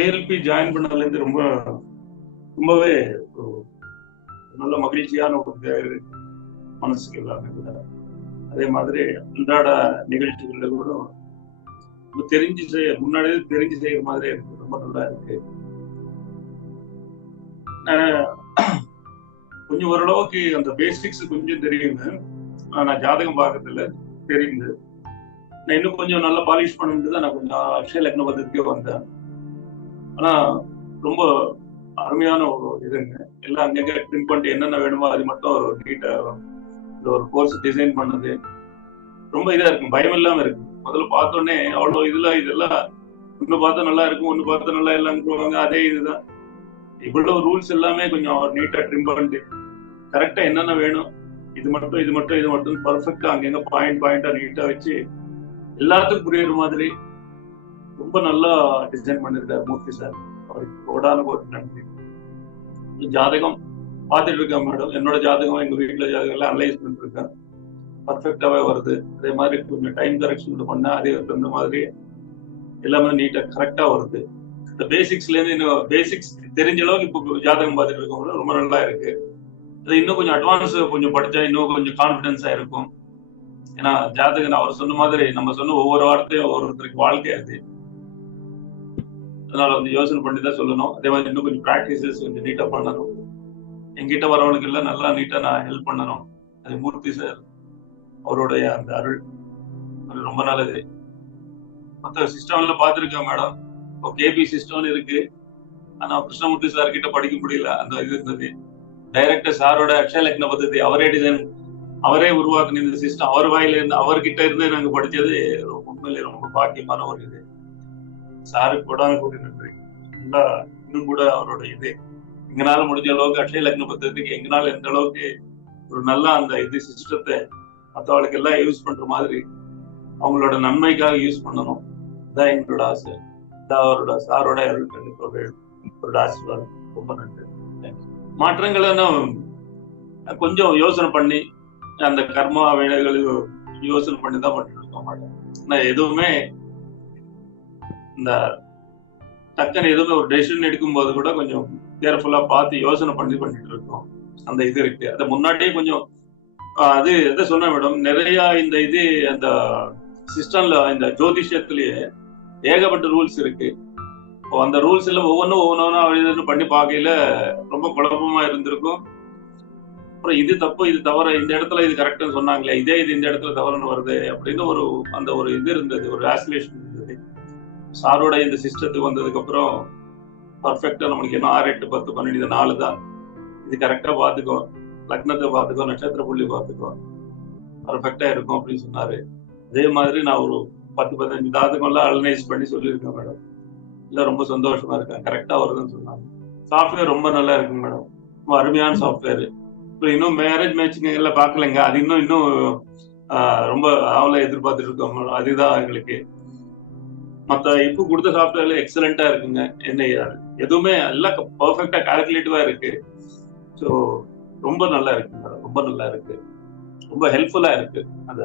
ALP join பண்ணதுலேருந்து ரொம்பவே ஒரு நல்ல மகிழ்ச்சியான ஒரு மனசுக்கு எல்லாமே கூட. அதே மாதிரி அன்றாட நிகழ்ச்சிகள்ல கூட முன்னாடியே தெரிஞ்சு செய்யற மாதிரி இருக்கு. ரொம்ப நல்லா இருக்கு. கொஞ்சம் ஓரளவுக்கு அந்த பேசிக்ஸ் கொஞ்சம் தெரியுங்க. நான் ஜாதகம் பார்க்கறதுல தெரியுது. நான் இன்னும் கொஞ்சம் நல்லா பாலிஷ் பண்ணிட்டு தான் நான் கொஞ்சம் அக்ஷய லக்ன பద్ధதிக்கே வந்தேன். ஆனா ரொம்ப அருமையான ஒரு இதுங்க. எல்லாம் அங்கங்க பின் பண்ணிட்டு என்னென்ன வேணுமோ அது மட்டும் நீட்டா இந்த ஒரு கோர்ஸ் டிசைன் பண்ணது ரொம்ப இதா இருக்கும். பயம் இல்லாம இருக்கு. முதல்ல பார்த்தோன்னே அவ்வளோ இதெல்லாம் ஒண்ணு பார்த்தா நல்லா இருக்கும், ஒண்ணு பார்த்தா நல்லா இல்லைன்னு அதே இதுதான். இவ்வளவு ரூல்ஸ் எல்லாமே கொஞ்சம் நீட்டா ட்ரிம் பண்ணிட்டு கரெக்டா என்னென்ன வேணும், இது மட்டும் பர்ஃபெக்டா அங்கங்க பாயிண்டா நீட்டா வச்சு எல்லாத்துக்கும் புரியுற மாதிரி ரொம்ப நல்லா டிசைன் பண்ணிருக்காரு மூர்த்தி சார். அவருக்கு கோடான கோடி நன்றி. ஜாதகம் பார்த்துட்டு இருக்கேன் மேடம். என்னோட ஜாதகம் எங்க வீட்டுல ஜாதகம் எல்லாம் அனலைஸ் பண்ணிட்டு இருக்கேன். பர்ஃபெக்டாவே வருது. அதே மாதிரி கொஞ்சம் டைம் கரெக்ஷன் பண்ண அதே தகுந்த மாதிரி எல்லாமே நீட்டா கரெக்டா வருது. இந்த பேசிக்ஸ்ல இருந்து இன்னும் பேசிக்ஸ் தெரிஞ்ச அளவுக்கு இப்போ ஜாதகம் பார்த்துட்டு இருக்கவங்க ரொம்ப நல்லா இருக்கு. அது இன்னும் கொஞ்சம் அட்வான்ஸ் கொஞ்சம் படிச்சா இன்னும் கொஞ்சம் கான்பிடன்ஸா இருக்கும். ஏன்னா ஜாதகம் அவர் சொன்ன மாதிரி நம்ம சொன்ன ஒவ்வொரு வார்த்தையும் ஒவ்வொருத்தருக்கு வாழ்க்கை அது. அதனால யோசனை பண்ணி தான் சொல்லணும். அதே மாதிரி இன்னும் கொஞ்சம் ப்ராக்டிசஸ் கொஞ்சம் நீட்டா பண்ணணும். என்கிட்ட வரவனுக்கு எல்லாம் நல்லா நீட்டா நான் ஹெல்ப் பண்ணணும். அது மூர்த்தி சார் அவருடைய அந்த அருள் அது ரொம்ப நல்லது. மற்ற சிஸ்டம்ல பார்த்துருக்கேன் மேடம். இப்போ கேபி சிஸ்டம்னு இருக்கு. ஆனா கிருஷ்ணமூர்த்தி சார் கிட்ட படிக்க முடியல. அந்த இது இருந்தது. டைரக்டர் சாரோட அக்ஷய லக்ன பద్ధதி அவரே உருவாக்குன இந்த சிஸ்டம் அவர் வாயில இருந்து அவர்கிட்ட இருந்து நாங்க படிச்சது உண்மையிலே ரொம்ப பாக்கியமான ஒரு இது. சாருக்கு கொடான கூடி நன்றி. நல்லா இன்னும் கூட அவரோட இது எங்கனால முடிஞ்ச அளவுக்கு அக்ஷய லக்ன பద్ధதிக்கு எங்கனால எந்த அளவுக்கு ஒரு நல்ல அந்த இது சிஸ்டத்தை மற்றவர்களுக்கு எல்லாம் யூஸ் பண்ற மாதிரி அவங்களோட நன்மைக்காக யூஸ் பண்ணணும். இதான் எங்களோட ஆசை. அவரோட சாரோட அவரோட ஆசீர்வாதம். ரொம்ப நன்றி. மாற்றங்களை கொஞ்சம் யோசனை பண்ணி அந்த கர்மா வேலைகள் யோசனை பண்ணி தான் பண்ணிட்டு இருக்க மாட்டேன். நான் எதுவுமே இந்த டக்குன்னு எதுவுமே ஒரு டெசிஷன் எடுக்கும் போது கூட கொஞ்சம் கேர்ஃபுல்லா பார்த்து யோசனை பண்ணிட்டு இருக்கோம். அந்த இது இருக்கு. அதை முன்னாடியே கொஞ்சம் அது எதை சொன்னேன் மேடம், நிறைய இந்த இது அந்த சிஸ்டம்ல இந்த ஜோதிஷத்திலேயே ஏகப்பட்ட ரூல்ஸ் இருக்கு. அந்த ரூல்ஸ் எல்லாம் ஒவ்வொன்றும் பண்ணி பார்க்கையில ரொம்ப குழப்பமா இருந்திருக்கும். அப்புறம் இது தப்பு இது தவறு, இந்த இடத்துல இது கரெக்ட்னு சொன்னாங்களே, இது இந்த இடத்துல தவறுன்னு வருது அப்படின்னு அந்த ஒரு இது இருந்தது, ஒரு ஆசிலேஷன் இருந்தது. சாரோட இந்த சிஸ்டத்துக்கு வந்ததுக்கு அப்புறம் பர்ஃபெக்டா நம்மளுக்கு என்ன 6, 8, 10, 12 இது 4 தான். இது கரெக்டா பார்த்துக்கோ, லக்னத்தை பார்த்துக்கோ, நட்சத்திர புள்ளி பார்த்துக்கோ, பர்ஃபெக்டா இருக்கும் அப்படின்னு சொன்னாரு. அதே மாதிரி நான் ஒரு 10-15 ஜாதகம்லாம் அனலைஸ் பண்ணி சொல்லியிருக்கேன் மேடம். இல்லை ரொம்ப சந்தோஷமா இருக்கேன். கரெக்டா வருதுன்னு சொன்னாங்க. சாஃப்ட்வேர் ரொம்ப நல்லா இருக்குங்க மேடம். ரொம்ப அருமையான சாஃப்ட்வேர். இப்போ இன்னும் மேரேஜ் மேட்சிங் எல்லாம் பார்க்கலைங்க. அது இன்னும் ரொம்ப ஆவலா எதிர்பார்த்துட்டு இருக்கோம் மேடம். அதுதான் எங்களுக்கு மற்ற இப்போ கொடுத்த சாஃப்ட்வேர்ல எக்ஸலண்டா இருக்குங்க. என்ன எதுவுமே எல்லாம் பர்ஃபெக்டா கால்குலேட்டிவா இருக்கு. ஸோ ரொம்ப நல்லா இருக்கு மேடம். ரொம்ப நல்லா இருக்கு. ரொம்ப ஹெல்ப்ஃபுல்லா இருக்கு. அது